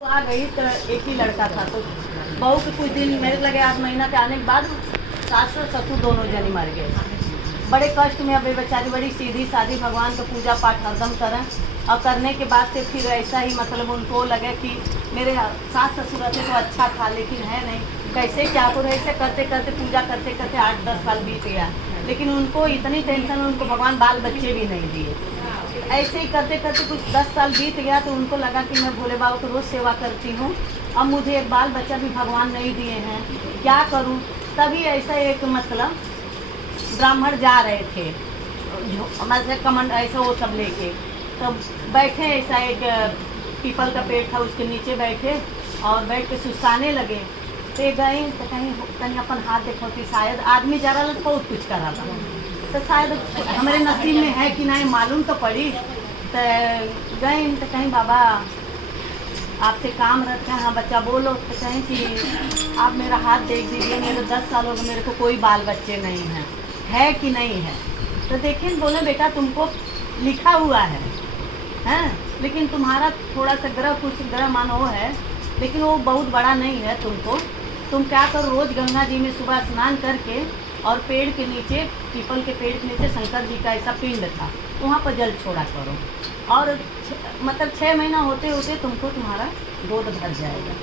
आ गई तो एक ही लड़का था, तो बहू के कुछ दिन मेरे लगे 8 महीना के आने के बाद सास और ससुर दोनों जनी मर गए। बड़े कष्ट में। अब बेचारी बड़ी सीधी सादी भगवान का पूजा पाठ हरदम करें, और करने के बाद से फिर ऐसा ही मतलब उनको लगे कि मेरे सास ससुर रहते तो अच्छा था, लेकिन है नहीं, कैसे क्या करो। ऐसे करते करते पूजा करते करते 8-10 साल बीत गया, लेकिन उनको इतनी टेंशन, उनको भगवान बाल बच्चे भी नहीं दिए। ऐसे ही करते करते कुछ 10 साल बीत गया, तो उनको लगा कि मैं भोले बाबा को रोज़ सेवा करती हूँ, अब मुझे एक बाल बच्चा भी भगवान नहीं दिए हैं, क्या करूँ। तभी ऐसा एक मतलब ब्राह्मण जा रहे थे, मतलब कमंड ऐसा वो सब लेके, तो बैठे ऐसा एक पीपल का पेड़ था, उसके नीचे बैठे और बैठ के सुस्ताने लगे। तो गए तो कहीं अपन हाथ देखो कि शायद आदमी जरा लग बहुत कुछ करा था, तो शायद हमारे नसीब में है कि नहीं मालूम तो पड़ी। तो गए तो कहीं बाबा आपसे काम रखते हैं, हाँ बच्चा बोलो। तो कहें कि आप मेरा हाथ देख दीजिए, मेरे 10 साल हो गए, मेरे को कोई बाल बच्चे नहीं हैं, है कि नहीं है। तो देखिए बोले बेटा तुमको लिखा हुआ है, हैं, लेकिन तुम्हारा थोड़ा सा ग्रह कुछ ग्रह मान वो है, लेकिन वो बहुत बड़ा नहीं है। तुम क्या करो, रोज़ गंगा जी में सुबह स्नान करके, और पेड़ के नीचे, पीपल के पेड़ के नीचे शंकर जी का ऐसा पिंड था, वहाँ पर जल छोड़ा करो, और मतलब 6 महीना होते होते तुमको तुम्हारा गोद भर जाएगा।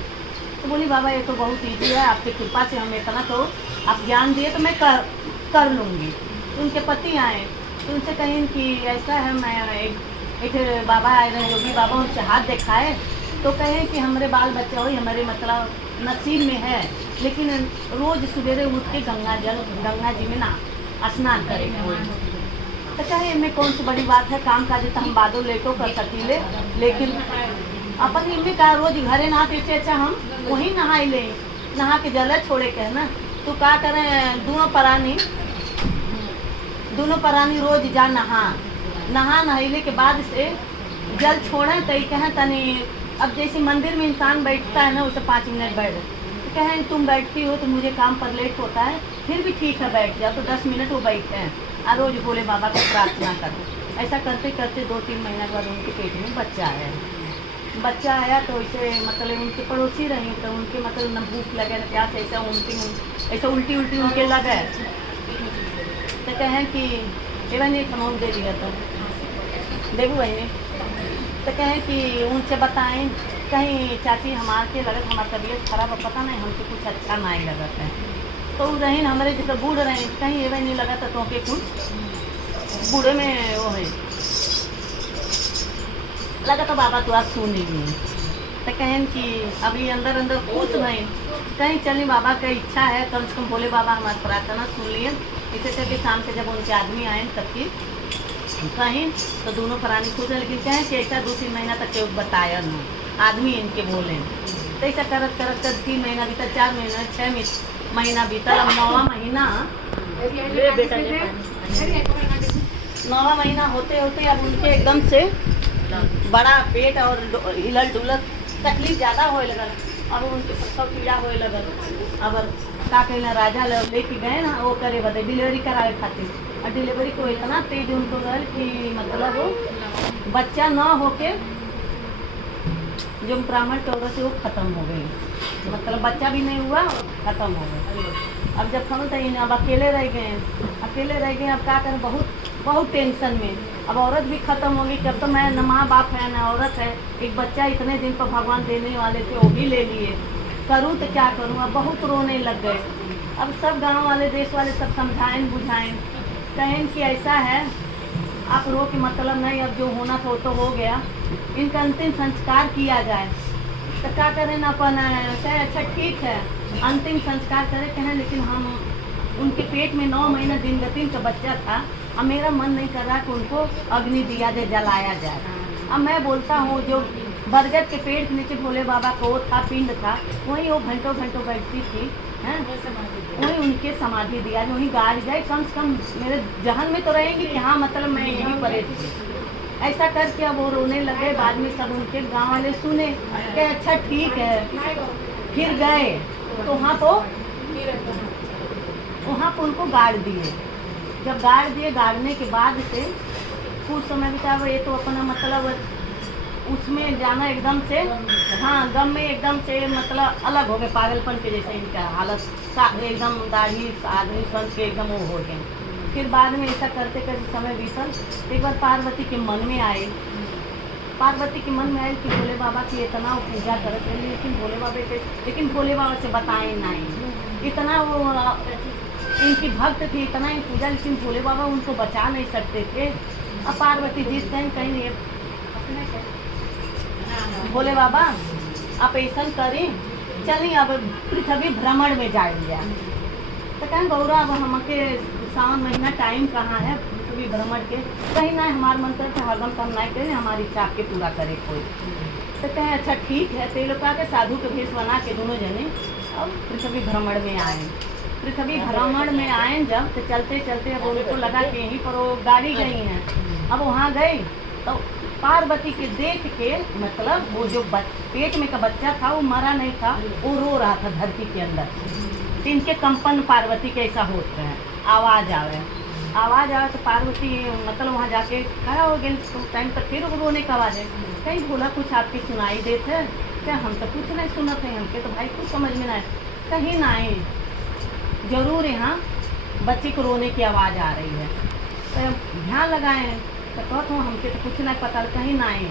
तो बोली बाबा ये तो बहुत ईजी है, आपकी कृपा से हम इतना तो आप ज्ञान दिए तो मैं कर लूँगी। तो उनके पति आए, तो उनसे कहें कि ऐसा है, मैं एक बाबा आए रहे योगी बाबा, उनसे हाथ दिखाए, तो कहें कि हमारे बाल बच्चा हो हमारे मतलब नसीब में है, लेकिन रोज़ सवेरे उठ के गंगा जी में ना स्नान करेंगे। तो कहे इनमें कौन सी बड़ी बात है, काम काज तो हम बादो लेटो कर सकीले, लेकिन अपन इनमें कहा रोज घरे नहा, इससे अच्छा हम वहीं नहा ले, नहा के जल छोड़े के है ना। तो क्या करें, दोनों परानी रोज जा नहाइले के बाद से जल छोड़े। तो कहें तनी अब जैसे मंदिर में इंसान बैठता है ना, उसे 5 मिनट बैठ, तो कहें तुम बैठती हो तो मुझे काम पर लेट होता है, फिर भी ठीक है बैठ जाओ। तो 10 मिनट वो बैठते हैं और रोज भोले बाबा को प्रार्थना करो। ऐसा करते करते 2-3 महीने के बाद उनके पेट में बच्चा आया। तो ऐसे मतलब उनके पड़ोसी रही, तो उनके मतलब न भूख लगे न प्यास, ऐसा उल्टी उनके लगे। तो कहें कि एवं एक अमाउंट दे दिया, तो देखो वही। तो कहें कि उनसे बताएं, कहीं चाची हमारे के लगत हमारी तबीयत खराब है, पता नहीं हमको कुछ अच्छा नहीं लगता है। तो रही हमारे जैसे बूढ़ रहे, कहीं एवं नहीं लगा तो के कुछ बूढ़े में वो है लगा, तो बाबा तो आज सुन ली। तो कहें कि अभी अंदर खुश रहे, कहीं चलिए बाबा का इच्छा है, कम से कम भोले बाबा हमारी प्रार्थना सुन लिए। इसे करके शाम के जब उनके आदमी आए तब की कहीं तो दोनों प्राणी खुश है, लेकिन कहें कि ऐसा 2-3 महीना तक केवल बताया नहीं, आदमी इनके बोले। तो ऐसा करत 3 महीना बीता, 4 महीना, 6 महीना बीता। अब 9वां महीना होते होते अब उनके एकदम से बड़ा पेट और हिलल डुलत तकलीफ ज़्यादा होए लगल, अब उनके प्रसव पीड़ा होए लगल। अब का कहना राजा लेके गए ना वो करे बदे डिलीवरी कराए खातिर, और डिलीवरी को इतना तेज उनको गल कि मतलब वो बच्चा न होके जो ब्राह्मण की औरत है वो ख़त्म हो गई, मतलब बच्चा भी नहीं हुआ और ख़त्म हो गई। अब जब खबर था अब अकेले रह गए, अब क्या करें, बहुत टेंशन में। अब औरत भी ख़त्म हो गई, जब तो मैं न माँ बाप है न औरत है, एक बच्चा इतने दिन पर भगवान देने वाले थे वो भी ले लिए, करूँ तो क्या करूँ। अब बहुत रोने लग गए। अब सब गांव वाले देश वाले सब समझाएं बुझाएं, कहें कि ऐसा है आप रो के मतलब नहीं, अब जो होना था वो तो हो गया, इनका अंतिम संस्कार किया जाए। तो क्या करें ना अपन कहें अच्छा ठीक है अंतिम संस्कार करें, कहें लेकिन हम उनके पेट में 9 महीना दिन गतिन का बच्चा था, अब मेरा मन नहीं कर रहा कि उनको अग्नि दिया जाए, जलाया जाए। अब मैं बोलता हूँ जो बरगद के पेड़ के नीचे भोले बाबा को वो था, पिंड था, वहीं वो घंटों बैठती थी, हैं, वहीं उनके समाधि दिया, वहीं गाड़ जाए, कम से कम मेरे जहन में तो रहेंगी कि हाँ मतलब मैं यहीं पर थी। ऐसा करके अब वो रोने लगे। बाद में सब उनके गांव वाले सुने कि अच्छा ठीक है, फिर गए तो वहाँ पर उनको गाड़ दिए। जब गाड़ने के बाद से कुछ समय बिता, ये तो अपना मतलब उसमें जाना एकदम से, हाँ गम में एकदम से मतलब अलग हो गए, पागलपन के जैसे इनका हालत एकदम दाढ़ी आदमी सन के एकदम वो हो गए। फिर बाद में ऐसा करते करते समय बीतल, एक बार पार्वती के मन में आए, पार्वती के मन में आए कि भोले बाबा की इतना वो पूजा करते हैं, लेकिन भोले बाबा से बताएं नहीं, इतना वो इनकी भक्त थी, इतना ही पूजा, लेकिन भोले बाबा उनको बचा नहीं सकते थे। अब पार्वती जिस टाइम कहीं नहीं, भोले बाबा आप ऐसा करें, चलिए अब पृथ्वी भ्रमण में जा लिया। तो कहें गौरा अब हमके सावन महीना टाइम कहाँ है पृथ्वी भ्रमण के, कहीं ना हमारा मन करता हरदम कम नहीं करें, हमारी इच्छा आपके पूरा करे कोई। तो कहें अच्छा ठीक है। तो ये लोग के साधु के भेष बना के दोनों जने अब पृथ्वी भ्रमण में आए। पृथ्वी भ्रमण में आए जब, तो चलते चलते अब उनको लगा कि यहीं पर वो गाड़ी गई हैं। अब वहाँ गए तो पार्वती के देख के, मतलब वो जो पेट में का बच्चा था वो मरा नहीं था, वो रो रहा था धरती के अंदर। तो इनके कंपन पार्वती के ऐसा होते हैं, आवाज़ आवे तो पार्वती मतलब वहाँ जाके खड़ा हो गए। तो टाइम तक फिर रोने का आवाज़ है, कहीं भोला कुछ आपकी सुनाई देते क्या? हम तो कुछ नहीं सुनते हैं, हमके तो भाई कुछ समझ में नहीं, कहीं नहीं, जरूर यहाँ बच्चे को रोने की आवाज़ आ रही है। तो ध्यान लगाएं, तो कहते हूँ हमके तो कुछ नहीं पता, कहीं नहीं।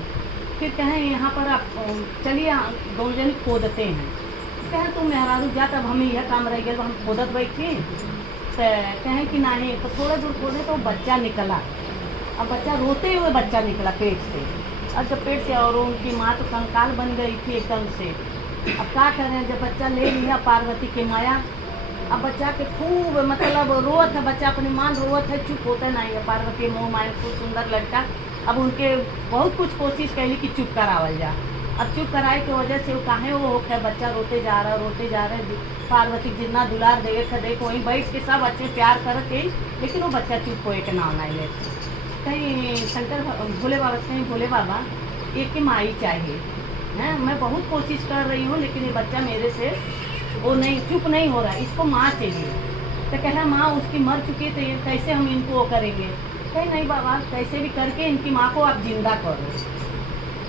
फिर कहें यहाँ पर आप चलिए दोनों जन खोदते हैं। कहें तुम मेहरारू जा, तब हमें यह काम रह गया तो हम खोदत बैठी। तो कहें कि नहीं, तो थोड़ा दूर खोदे तो बच्चा निकला। अब बच्चा रोते हुए बच्चा निकला पेट से, और जब पेट से, और उनकी माँ तो कंकाल बन गई थी एकदम से। अब क्या करें, जब बच्चा ले लिया पार्वती के माया, अब बच्चा के खूब मतलब रोत है, बच्चा अपनी माँ रोत है, चुप होता नहीं है। पार्वती मोह माया खूब सुंदर लड़का, अब उनके बहुत कुछ कोशिश कैली कि चुप करावल जा। अब चुप कराए की वजह से वो काहे वो होकर बच्चा रोते जा रहा है। पार्वती जितना दुलार देख वहीं बैठ के सब अच्छे प्यार करके, लेकिन वो बच्चा चुप होए के नाम नहीं लेते। कहीं शंकर भोले बाबा से, कहीं भोले बाबा एक की माई चाहिए है, मैं बहुत कोशिश कर रही हूँ, लेकिन ये बच्चा मेरे से वो नहीं, चुप नहीं हो रहा, इसको माँ चाहिए। तो कह रहा माँ उसकी मर चुकी है, तो ये कैसे हम इनको वो करेंगे? कहीं नहीं बाबा, कैसे भी करके इनकी माँ को आप जिंदा करो।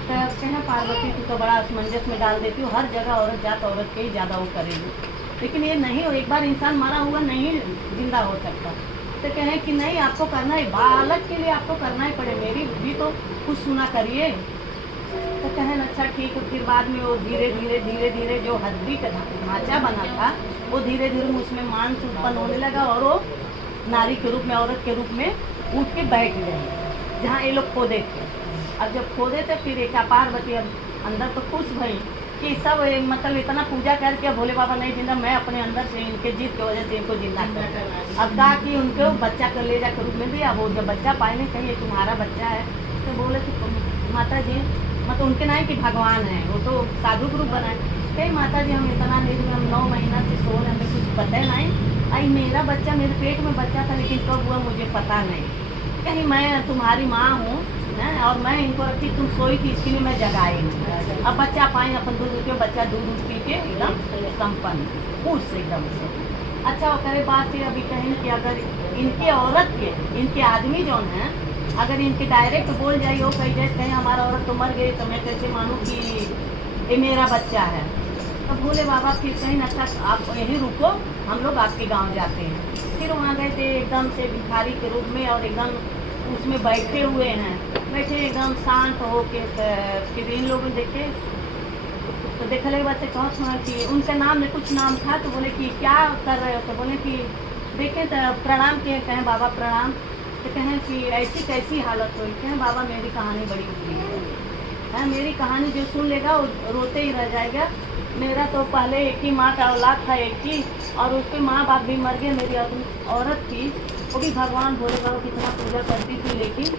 तो कहना पार्वती तू तो बड़ा असमंजस में डाल देती हो, हर जगह औरत जात औरत के ही ज़्यादा वो करेगी, लेकिन ये नहीं हो, एक बार इंसान मरा हुआ नहीं जिंदा हो सकता। तो कहें कि नहीं आपको करना है, बालक के लिए आपको करना ही पड़े, मेरी भी तो कुछ सुना करिए। तो कहें अच्छा ठीक है। फिर बाद में वो धीरे धीरे जो हड्डी का ढांचा बना था, वो धीरे धीरे उसमें मांस उत्पन्न होने लगा, और वो नारी के रूप में, औरत के रूप में उठ के बैठ गए जहाँ ये लोग खोदे थे। अब जब खोदे थे, फिर एक पार्वती अब अंदर तो खुश भई कि सब मतलब इतना पूजा करके भोले बाबा नहीं जिंदा, मैं अपने अंदर से इनके जीत की वजह से इनको जिंदा कर। अब कहा कि उनको बच्चा कर ले जा के रूप में दिया। वो जब बच्चा पाए नहीं, कहीं तुम्हारा बच्चा है, तो बोले कि माता जी, मतलब उनके नहीं कि भगवान है, वो तो साधु ग्रुप बनाए। कहीं माता जी हम इतना निर्म, हम 9 महीना से सो रहे, हमें कुछ पता नहीं, आई मेरा बच्चा, मेरे पेट में बच्चा था, लेकिन कब हुआ मुझे पता नहीं। कहीं मैं तुम्हारी माँ हूँ और मैं इनको रखी, तुम सोई थी इसके लिए मैं जगाई नहीं। अब बच्चा पाए अपन दूध के, बच्चा दूध पी के एकदम संपन्न खुश से एकदम से। अच्छा वो करे बात फिर अभी कहें कि अगर इनके औरत के, इनके आदमी जो हैं, अगर इनके डायरेक्ट बोल जाइए, वो कही जाए कहीं हमारा औरत तो मर गई, तो मैं कैसे मानूँ कि ये मेरा बच्चा है? तो भोले बाबा फिर कहीं अच्छा आप यहीं रुको, हम लोग आपके गांव जाते हैं। फिर वहाँ गए थे एकदम से भिखारी के रूप में, और एकदम उसमें बैठे हुए हैं, बैठे एकदम शांत हो के। फिर इन लोगों ने देखे, तो देखने के बाद से कहा सुना कि उनका नाम में कुछ नाम था, तो बोले कि क्या कर रहे हो? तो बोले कि देखें तो प्रणाम किए, कहें बाबा प्रणाम। तो कहें कि ऐसी कैसी हालत हुई? कहें बाबा मेरी कहानी बड़ी हुई है, मेरी कहानी जो सुन लेगा वो रोते ही रह जाएगा। मेरा तो पहले एक ही माँ का औलाद था, एक ही, और उसके माँ बाप भी मर गए। मेरी औरत थी, वो भी भगवान भोले बाबा की इतना पूजा करती थी, लेकिन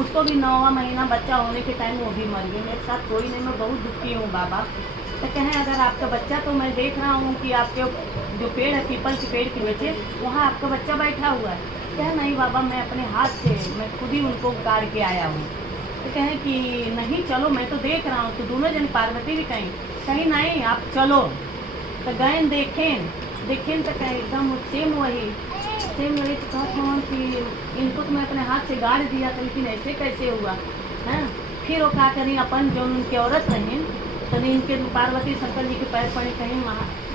उसको भी 9वां महीना बच्चा होने के टाइम वो भी मर गई। मेरे साथ कोई नहीं, मैं बहुत दुखी हूँ बाबा। तो कहें अगर आपका बच्चा, तो मैं देख रहा हूँ कि आपके जो पेड़ है, पीपल के पेड़ के नीचे, वहाँ आपका बच्चा बैठा हुआ है। कहें नहीं बाबा, मैं अपने हाथ से, मैं खुद ही उनको उतार के आया हूँ। तो कहें कि नहीं चलो, मैं तो देख रहा हूँ। तो दोनों जन, पार्वती भी कहीं नहीं आप चलो। तो गए देखें तो कहें एकदम सेम वही। तो कहता हूँ कि इनको तो मैं अपने हाथ से गाड़ दिया था, लेकिन ऐसे कैसे हुआ है? फिर वो का करी अपन जो उनकी औरत रही तो इनके पार्वती शंकर जी के पैर पड़े, कहीं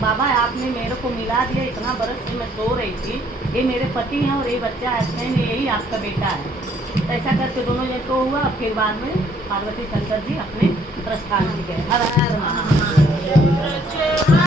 बाबा आपने मेरे को मिला दिया, इतना बरस से मैं सो रही थी, ये मेरे पति हैं और ये बच्चा है, यही आपका बेटा है। तो ऐसा करके दोनों जन को हुआ। फिर बाद में पार्वती शंकर जी अपने प्रस्थान गए। हर हर महादेव।